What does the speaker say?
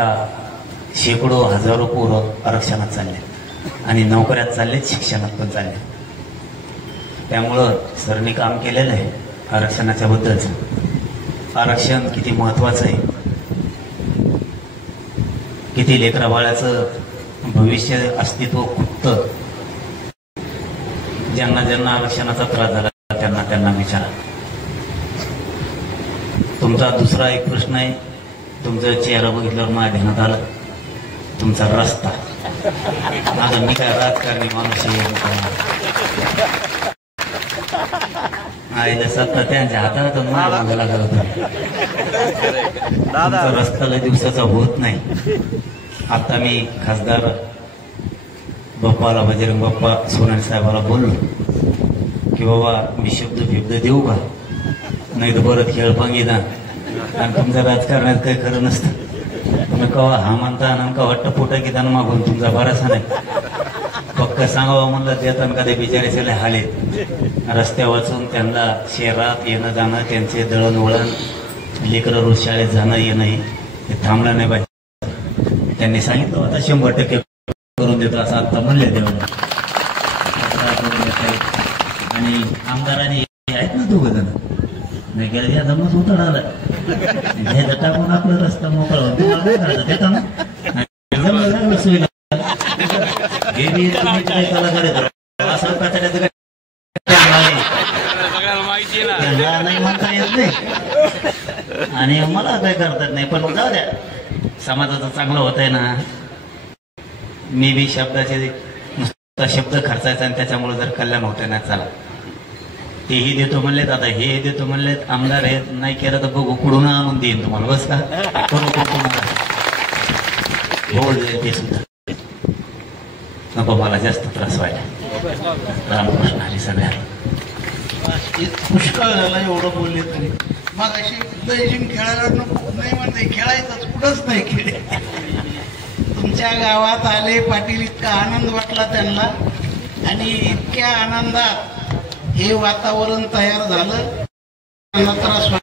आता शेकडो हजारो पोरं आरक्षणात चालले आणि नोकऱ्यात चाललेत, शिक्षणात पण चालले. त्यामुळं सरनी काम केलेलं आहे आरक्षणाच्या बद्दलच. आरक्षण किती महत्वाचं आहे, किती लेकरा बाळाचं भविष्य अस्तित्व खुटतं. ज्यांना ज्यांना आरक्षणाचा त्रास झाला त्यांना त्यांना विचारा. तुमचा दुसरा एक प्रश्न आहे, तुमचा चेहरा बघितल्यावर माझ्या ध्यानात आलं तुमचा रस्ता. आता मी काय राजकारणी माणूस आईला सत्ता त्यांच्या हातात मागायला लागत होता. रस्त्याला दिवसाचा होत नाही. आता मी खासदार बाप्पाला, बजरंग बाप्पा सोनाली साहेबाला बोललो की बाबा मी शब्द देऊ का, नाही तर परत खेळ पंगीदा. आणि तुमच्या राजकारणात काही खरं नसतं. तुम्ही कवा हा म्हणता आणि का वाटतं पोटा घेताना मागून तुमचा भरोसा नाही. पक्क सांगावं म्हणलं देताना का ते बिचारे सगळे हाले रस्त्या वाचून त्यांना शहरात येणं जाणं, त्यांचे दळणवळण, लेकरं रोज शाळेत जाणं येणं हे थांबलं नाही पाहिजे. त्यांनी सांगितलं आता 100% करून देतो असं आता म्हणले देवाला. आणि आमदारांनी आहेत ना दोघं जण नाही गेलं या जमच उतळ आला टाकून आपला रस्ता मोकळा होतो देता ना सुविधा. नाही म्हणता येत नाही आणि मला काय करतात नाही, पण जाऊ द्या, समाजाचं चांगलं होत आहे ना. मी बी शब्दाचे नुसता शब्द खर्चायचा आणि त्याच्यामुळे जर कल्याण होत ना, चला तेही देतो म्हणलेत, आता हे देतो म्हणलेत, आमदार हे नाही केलं तर बघू कुठून आणून देईन तुम्हाला. बस का हो ते सुद्धा नको मला जास्त त्रास व्हायला. रामकृष्ण आली सगळ्या पुष्कळ झाला एवढं बोलले तरी. मग अशी जिम खेळायला नाही म्हणते, खेळायचंच कुठंच नाही खेळ. तुमच्या गावात आले पाटील, इतका आनंद वाटला त्यांना आणि इतक्या आनंदात हे वातावरण तयार झालं, त्यांना त्रास